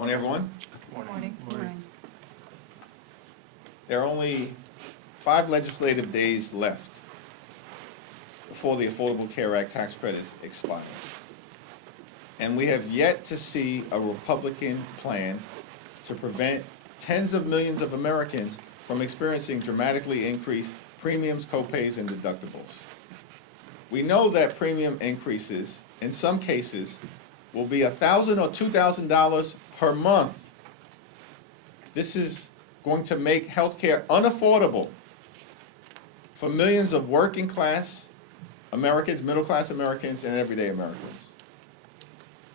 Morning, everyone. Morning. Morning. There are only 5 legislative days left before the Affordable Care Act tax credits expire. And we have yet to see a Republican plan to prevent tens of millions of Americans from experiencing dramatically increased premiums, copays, and deductibles. We know that premium increases, in some cases, will be $1,000 or $2,000 per month. This is going to make health care unaffordable for millions of working class Americans, middle class Americans, and everyday Americans.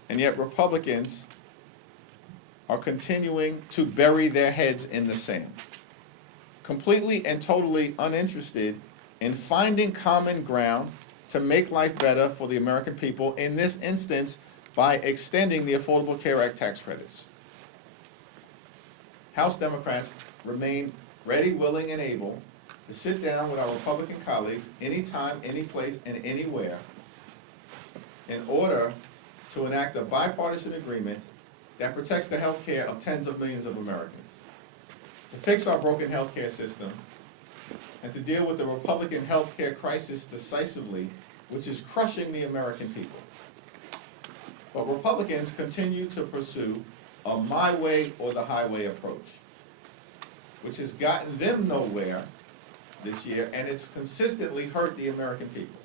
And yet Republicans are continuing to bury their heads in the sand, completely and totally uninterested in finding common ground to make life better for the American people, in this instance, by extending the Affordable Care Act tax credits. House Democrats remain ready, willing, and able to sit down with our Republican colleagues anytime, any place, and anywhere in order to enact a bipartisan agreement that protects the health care of tens of millions of Americans, to fix our broken health care system, and to deal with the Republican health care crisis decisively, which is crushing the American people. But Republicans continue to pursue a my way or the highway approach, which has gotten them nowhere this year, and it's consistently hurt the American people.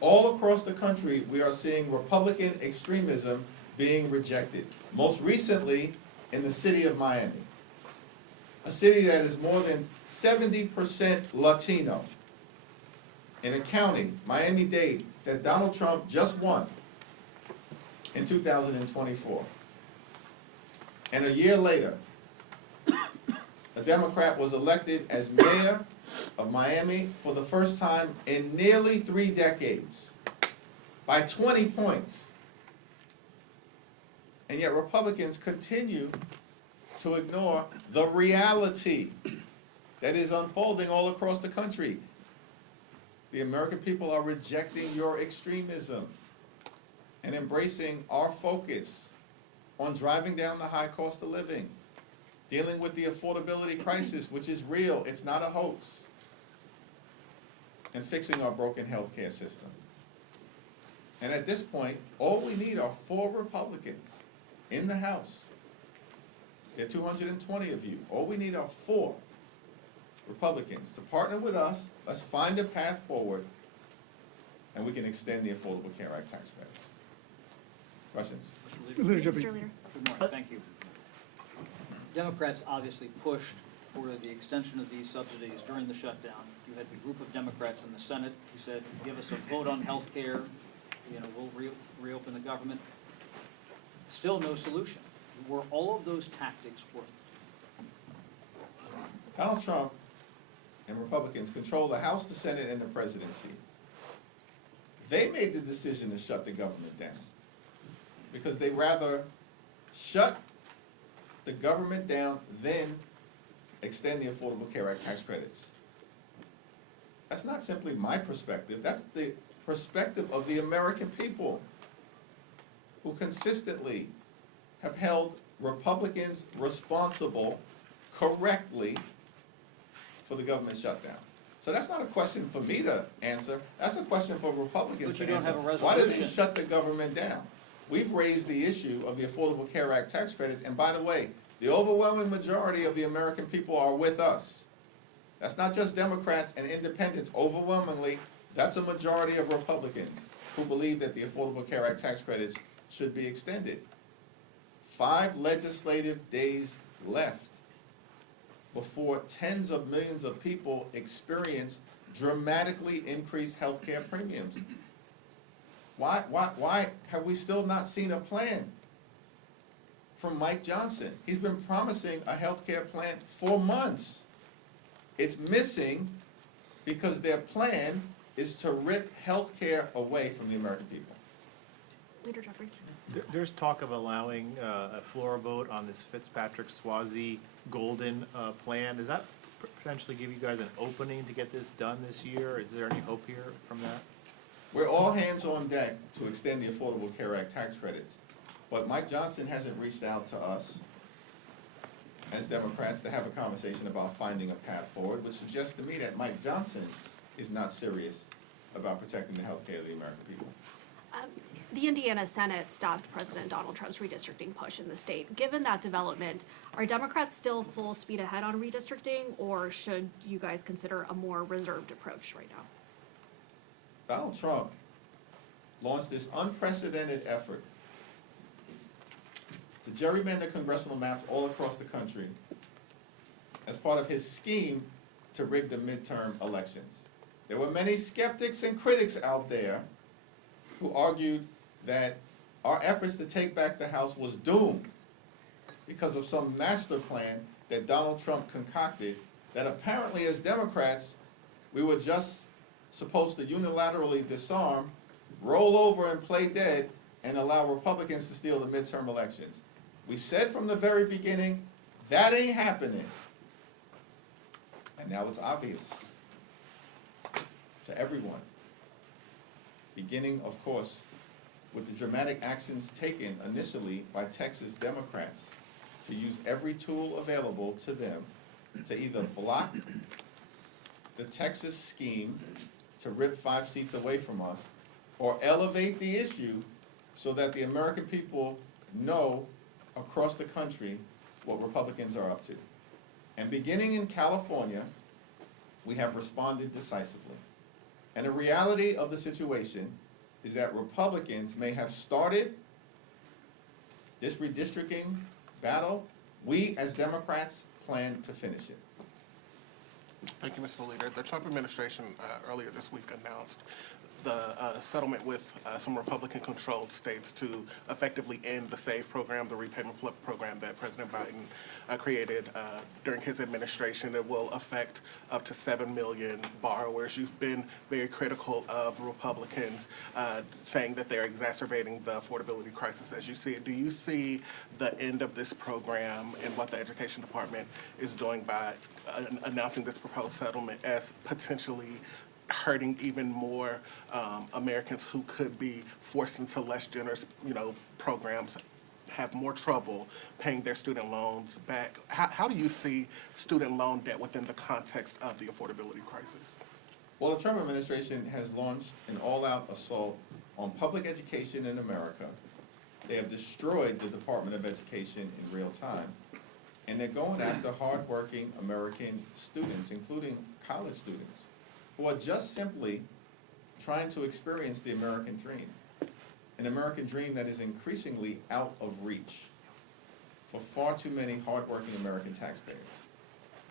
All across the country, we are seeing Republican extremism being rejected. Most recently, in the city of Miami, a city that is more than 70% Latino, in a county, Miami-Dade, that Donald Trump just won in 2024. And a year later, a Democrat was elected as mayor of Miami for the first time in nearly 3 decades, by 20 points. And yet Republicans continue to ignore the reality that is unfolding all across the country. The American people are rejecting your extremism and embracing our focus on driving down the high cost of living, dealing with the affordability crisis, which is real, it's not a hoax, and fixing our broken health care system. And at this point, all we need are 4 Republicans in the House. There are 220 of you. All we need are 4 Republicans to partner with us. Let's find a path forward, and we can extend the Affordable Care Act tax credits. Questions? Mr. Leader. Good morning, thank you. Democrats obviously pushed for the extension of these subsidies during the shutdown. You had the group of Democrats in the Senate who said, give us a vote on health care, we'll reopen the government. Still no solution. Were all of those tactics worked? Donald Trump and Republicans control the House, the Senate, and the presidency. They made the decision to shut the government down because they rather shut the government down than extend the Affordable Care Act tax credits. That's not simply my perspective, that's the perspective of the American people, who consistently have held Republicans responsible correctly for the government shutdown. So that's not a question for me to answer, that's a question for Republicans to answer. But you don't have a resolution. Why did they shut the government down? We've raised the issue of the Affordable Care Act tax credits, and by the way, the overwhelming majority of the American people are with us. That's not just Democrats and independents. Overwhelmingly, that's a majority of Republicans who believe that the Affordable Care Act tax credits should be extended. 5 legislative days left before tens of millions of people experience dramatically increased health care premiums. Why have we still not seen a plan from Mike Johnson? He's been promising a health care plan for months. It's missing because their plan is to rip health care away from the American people. Leader Jeffries. There's talk of allowing a floor vote on this Fitzpatrick-Swayze Golden plan. Does that potentially give you guys an opening to get this done this year? Is there any hope here from that? We're all hands on deck to extend the Affordable Care Act tax credits. But Mike Johnson hasn't reached out to us as Democrats to have a conversation about finding a path forward, which suggests to me that Mike Johnson is not serious about protecting the health care of the American people. The Indiana Senate stopped President Donald Trump's redistricting push in the state. Given that development, are Democrats still full speed ahead on redistricting, or should you guys consider a more reserved approach right now? Donald Trump launched this unprecedented effort to gerrymander congressional maps all across the country as part of his scheme to rig the midterm elections. There were many skeptics and critics out there who argued that our efforts to take back the House was doomed because of some master plan that Donald Trump concocted that apparently as Democrats, we were just supposed to unilaterally disarm, roll over and play dead, and allow Republicans to steal the midterm elections. We said from the very beginning, that ain't happening. And now it's obvious to everyone. Beginning, of course, with the dramatic actions taken initially by Texas Democrats to use every tool available to them to either block the Texas scheme to rip 5 seats away from us, or elevate the issue so that the American people know across the country what Republicans are up to. And beginning in California, we have responded decisively. And the reality of the situation is that Republicans may have started this redistricting battle. We, as Democrats, plan to finish it. Thank you, Mr. Leader. The Trump administration earlier this week announced the settlement with some Republican-controlled states to effectively end the SAVE program, the repayment program that President Biden created during his administration. It will affect up to 7 million borrowers. You've been very critical of Republicans, saying that they're exacerbating the affordability crisis as you see it. Do you see the end of this program and what the Education Department is doing by announcing this proposed settlement as potentially hurting even more Americans who could be forced into less generous, programs, have more trouble paying their student loans back? How do you see student loan debt within the context of the affordability crisis? Well, the Trump administration has launched an all-out assault on public education in America. They have destroyed the Department of Education in real time. And they're going after hardworking American students, including college students, who are just simply trying to experience the American dream. An American dream that is increasingly out of reach for far too many hardworking American taxpayers.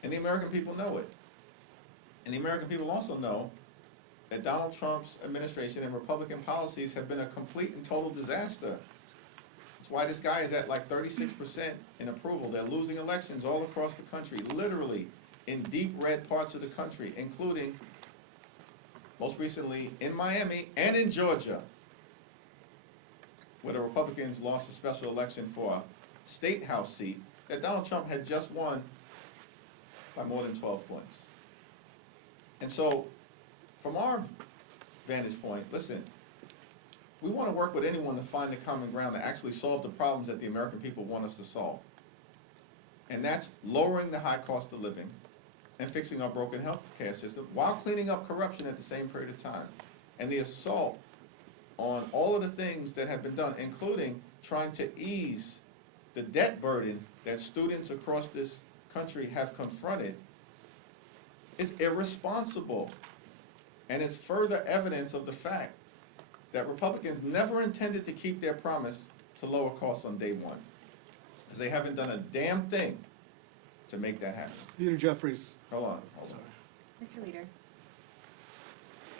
And the American people know it. And the American people also know that Donald Trump's administration and Republican policies have been a complete and total disaster. That's why this guy is at like 36% in approval. They're losing elections all across the country, literally in deep red parts of the country, including most recently in Miami and in Georgia, where the Republicans lost a special election for a state house seat that Donald Trump had just won by more than 12 points. And so, from our vantage point, listen, we want to work with anyone to find the common ground to actually solve the problems that the American people want us to solve. And that's lowering the high cost of living and fixing our broken health care system while cleaning up corruption at the same period of time. And the assault on all of the things that have been done, including trying to ease the debt burden that students across this country have confronted, is irresponsible. And is further evidence of the fact that Republicans never intended to keep their promise to lower costs on day one, because they haven't done a damn thing to make that happen. Leader Jeffries. Hold on. Mr. Leader.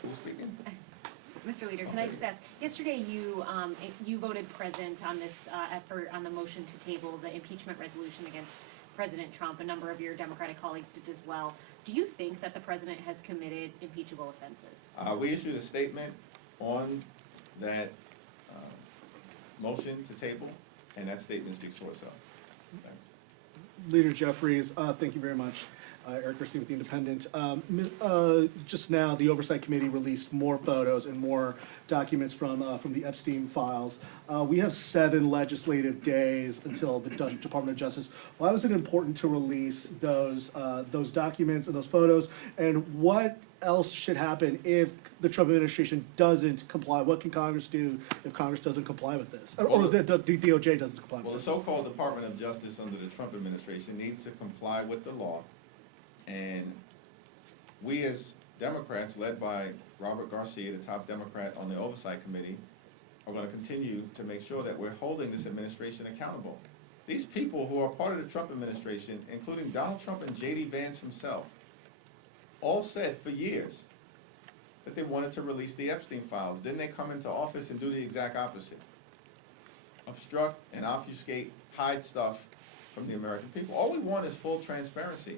Who's speaking? Mr. Leader, can I just ask, yesterday you voted present on this effort on the motion to table the impeachment resolution against President Trump. A number of your Democratic colleagues did as well. Do you think that the president has committed impeachable offenses? We issued a statement on that motion to table, and that statement speaks for itself. Thanks. Leader Jeffries, thank you very much. Eric Garcia with The Independent. Just now, the Oversight Committee released more photos and more documents from the Epstein files. We have 7 legislative days until the Department of Justice. Why was it important to release those documents and those photos? And what else should happen if the Trump administration doesn't comply? What can Congress do if Congress doesn't comply with this? Or the DOJ doesn't comply with Well, the this? so-called Department of Justice under the Trump administration needs to comply with the law. And we as Democrats, led by Robert Garcia, the top Democrat on the Oversight Committee, are going to continue to make sure that we're holding this administration accountable. These people who are part of the Trump administration, including Donald Trump and J.D. Vance himself, all said for years that they wanted to release the Epstein files. Then they come into office and do the exact opposite. Obstruct and obfuscate, hide stuff from the American people. All we want is full transparency,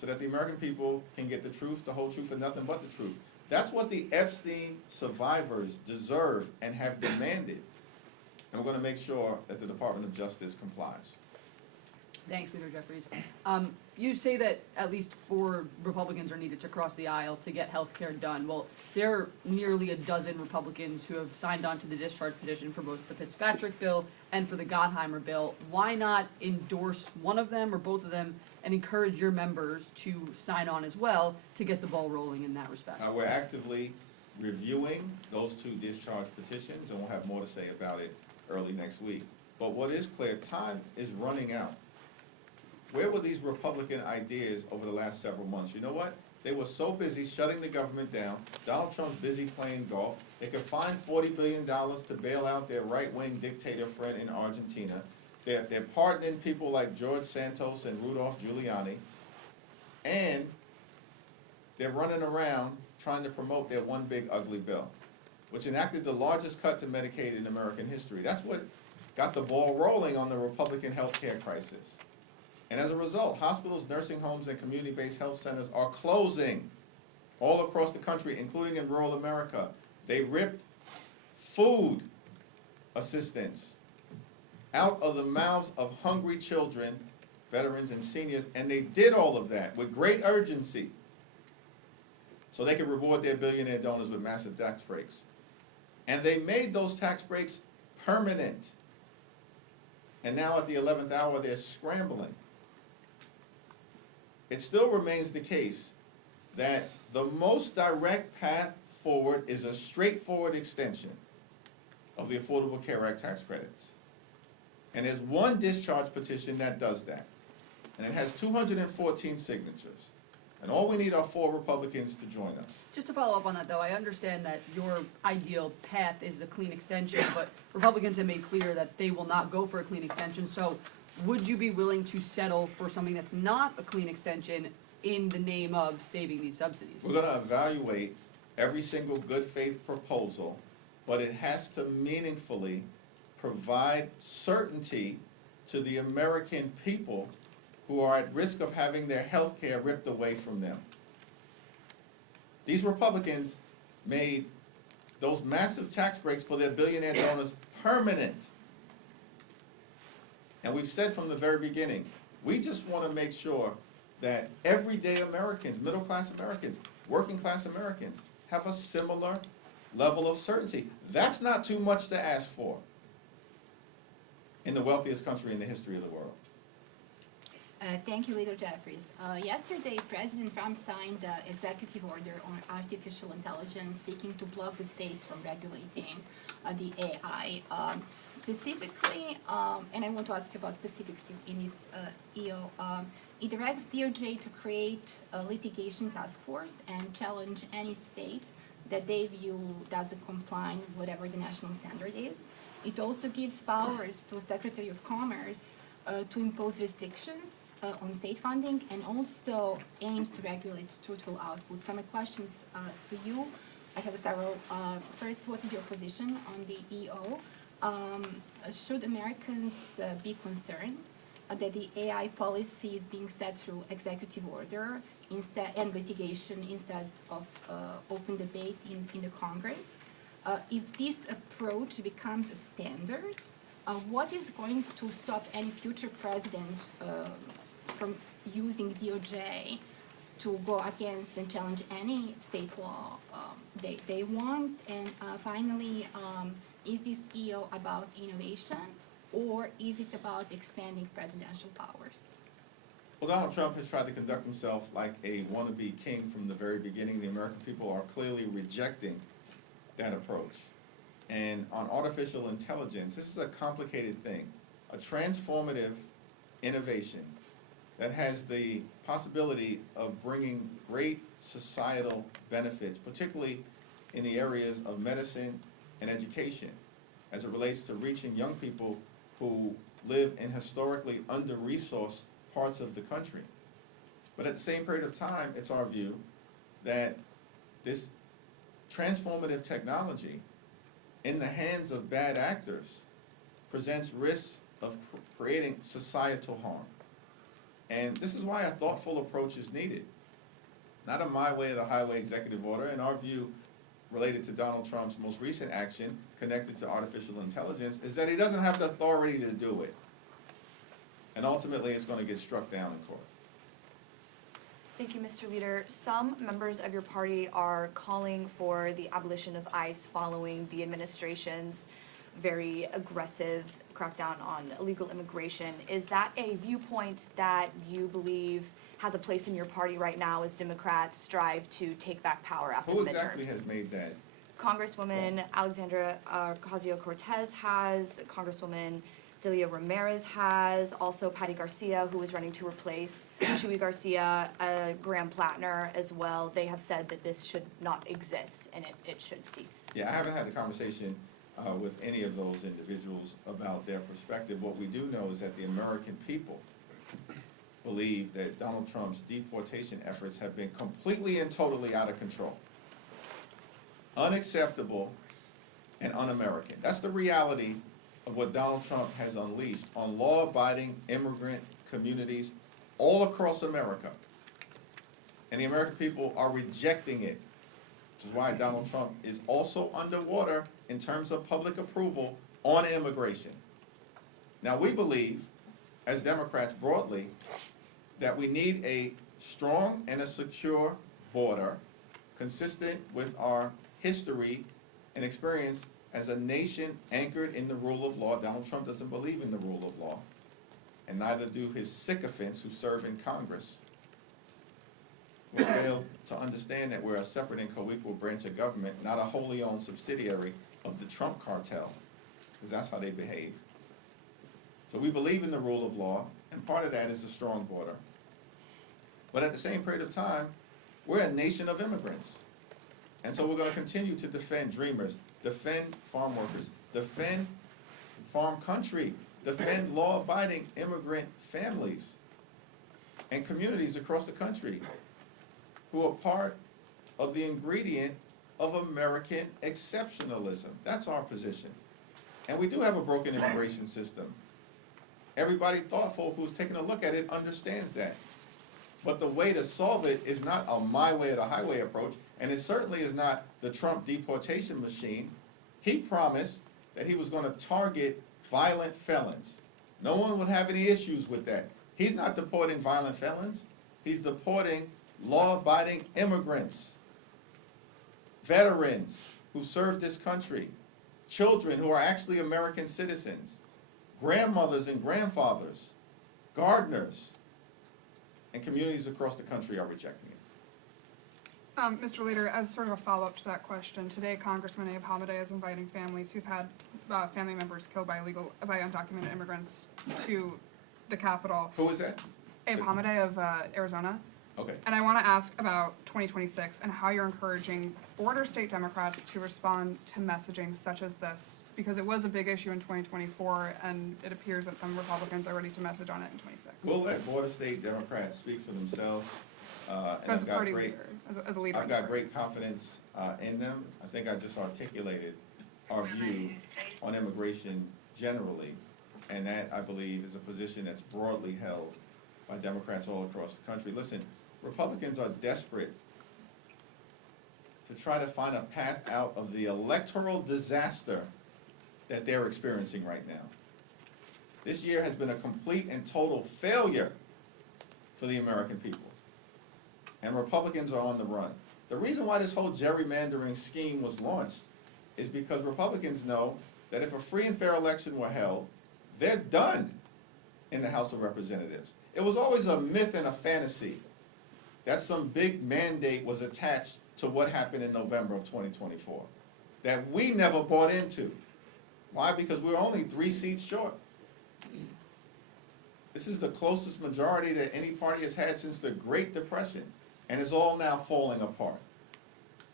so that the American people can get the truth, the whole truth, and nothing but the truth. That's what the Epstein survivors deserve and have demanded. And we're going to make sure that the Department of Justice complies. Thanks, Leader Jeffries. You say that at least 4 Republicans are needed to cross the aisle to get health care done. Well, there are nearly a dozen Republicans who have signed on to the discharge petition for both the Fitzpatrick bill and for the Gottheimer bill. Why not endorse one of them or both of them and encourage your members to sign on as well to get the ball rolling in that respect? We're actively reviewing those 2 discharge petitions, and we'll have more to say about it early next week. But what is clear, time is running out. Where were these Republican ideas over the last several months? You know what? They were so busy shutting the government down. Donald Trump's busy playing golf. They could find $40 billion to bail out their right-wing dictator friend in Argentina. They're pardoning people like George Santos and Rudolph Giuliani. And they're running around trying to promote their one big ugly bill, which enacted the largest cut to Medicaid in American history. That's what got the ball rolling on the Republican health care crisis. And as a result, hospitals, nursing homes, and community-based health centers are closing all across the country, including in rural America. They ripped food assistance out of the mouths of hungry children, veterans, and seniors, and they did all of that with great urgency so they could reward their billionaire donors with massive tax breaks. And they made those tax breaks permanent. And now at the 11th hour, they're scrambling. It still remains the case that the most direct path forward is a straightforward extension of the Affordable Care Act tax credits. And there's one discharge petition that does that. And it has 214 signatures. And all we need are 4 Republicans to join us. Just to follow up on that, though, I understand that your ideal path is a clean extension, but Republicans have made clear that they will not go for a clean extension. So would you be willing to settle for something that's not a clean extension in the name of saving these subsidies? We're going to evaluate every single good faith proposal, but it has to meaningfully provide certainty to the American people who are at risk of having their health care ripped away from them. These Republicans made those massive tax breaks for their billionaire donors permanent. And we've said from the very beginning, we just want to make sure that everyday Americans, middle-class Americans, working-class Americans, have a similar level of certainty. That's not too much to ask for in the wealthiest country in the history of the world. Thank you, Leader Jeffries. Yesterday, President Trump signed the executive order on artificial intelligence seeking to block the states from regulating the AI. Specifically, and I want to ask you about specifics in this EO, it directs DOJ to create a litigation task force and challenge any state that they view doesn't comply with whatever the national standard is. It also gives powers to Secretary of Commerce to impose restrictions on state funding and also aims to regulate truthful output. So my questions to you, I have several. First, what is your position on the EO? Should Americans be concerned that the AI policy is being set through executive order instead and litigation instead of open debate in the Congress? If this approach becomes a standard, what is going to stop any future president from using DOJ to go against and challenge any state law they want? And finally, is this EO about innovation, or is it about expanding presidential powers? Well, Donald Trump has tried to conduct himself like a wannabe king from the very beginning. The American people are clearly rejecting that approach. And on artificial intelligence, this is a complicated thing, a transformative innovation that has the possibility of bringing great societal benefits, particularly in the areas of medicine and education, as it relates to reaching young people who live in historically under-resourced parts of the country. But at the same period of time, it's our view that this transformative technology in the hands of bad actors presents risks of creating societal harm. And this is why a thoughtful approach is needed. Not a my way or the highway executive order. In our view, related to Donald Trump's most recent action connected to artificial intelligence, is that he doesn't have the authority to do it. And ultimately, it's going to get struck down in court. Thank you, Mr. Leader. Some members of your party are calling for the abolition of ICE following the administration's very aggressive crackdown on illegal immigration. Is that a viewpoint that you believe has a place in your party right now as Democrats strive to take back power after the midterms? Who exactly has made that? Congresswoman Alexandra Ocasio-Cortez has, Congresswoman Delia Ramirez has, also Patty Garcia, who is running to replace Chuy Garcia, Graham Plattner as well. They have said that this should not exist and it should cease. Yeah, I haven't had a conversation with any of those individuals about their perspective. What we do know is that the American people believe that Donald Trump's deportation efforts have been completely and totally out of control, unacceptable, and un-American. That's the reality of what Donald Trump has unleashed on law-abiding immigrant communities all across America. And the American people are rejecting it, which is why Donald Trump is also underwater in terms of public approval on immigration. Now, we believe, as Democrats broadly, that we need a strong and a secure border consistent with our history and experience as a nation anchored in the rule of law. Donald Trump doesn't believe in the rule of law, and neither do his sycophants who serve in Congress. We fail to understand that we're a separate and co-equal branch of government, not a wholly owned subsidiary of the Trump cartel, because that's how they behave. So we believe in the rule of law, and part of that is a strong border. But at the same period of time, we're a nation of immigrants. And so we're going to continue to defend dreamers, defend farm workers, defend farm country, defend law-abiding immigrant families and communities across the country who are part of the ingredient of American exceptionalism. That's our position. And we do have a broken immigration system. Everybody thoughtful who's taken a look at it understands that. But the way to solve it is not a my way or the highway approach, and it certainly is not the Trump deportation machine. He promised that he was going to target violent felons. No one would have any issues with that. He's not deporting violent felons. He's deporting law-abiding immigrants, veterans who served this country, children who are actually American citizens, grandmothers and grandfathers, gardeners, and communities across the country are rejecting it. Mr. Leader, as sort of a follow-up to that question, today Congressman Abe Hamadeh is inviting families who've had family members killed by undocumented immigrants to the Capitol. Who is that? Abe Hamadeh of Arizona. Okay. And I want to ask about 2026 and how you're encouraging border state Democrats to respond to messaging such as this, because it was a big issue in 2024, and it appears that some Republicans are ready to message on it in 26. We'll let border state Democrats speak for themselves. And As a party leader, as a leader. I've got great confidence in them. I think I just articulated our view on immigration generally, and that, I believe, is a position that's broadly held by Democrats all across the country. Listen, Republicans are desperate to try to find a path out of the electoral disaster that they're experiencing right now. This year has been a complete and total failure for the American people. And Republicans are on the run. The reason why this whole gerrymandering scheme was launched is because Republicans know that if a free and fair election were held, they're done in the House of Representatives. It was always a myth and a fantasy that some big mandate was attached to what happened in November of 2024, that we never bought into. Why? Because we were only 3 seats short. This is the closest majority that any party has had since the Great Depression, and it's all now falling apart.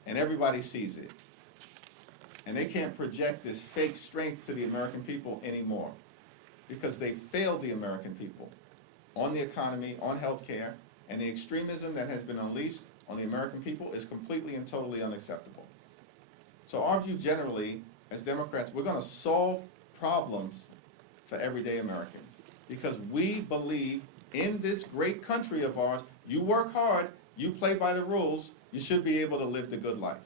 And everybody sees it. And they can't project this fake strength to the American people anymore, because they failed the American people on the economy, on health care, and the extremism that has been unleashed on the American people is completely and totally unacceptable. So our view generally, as Democrats, we're going to solve problems for everyday Americans, because we believe in this great country of ours. You work hard, you play by the rules, you should be able to live the good life.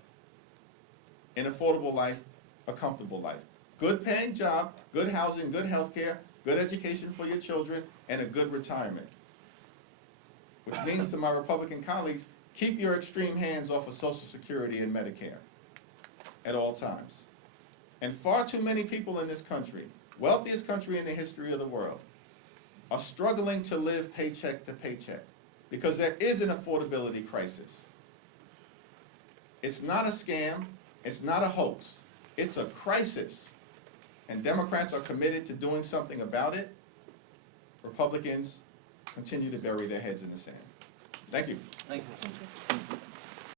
An affordable life, a comfortable life. Good paying job, good housing, good health care, good education for your children, and a good retirement. Which means to my Republican colleagues, keep your extreme hands off of Social Security and Medicare at all times. And far too many people in this country, wealthiest country in the history of the world, are struggling to live paycheck to paycheck because there is an affordability crisis. It's not a scam, it's not a hoax, it's a crisis. And Democrats are committed to doing something about it. Republicans continue to bury their heads in the sand. Thank you. Thank you.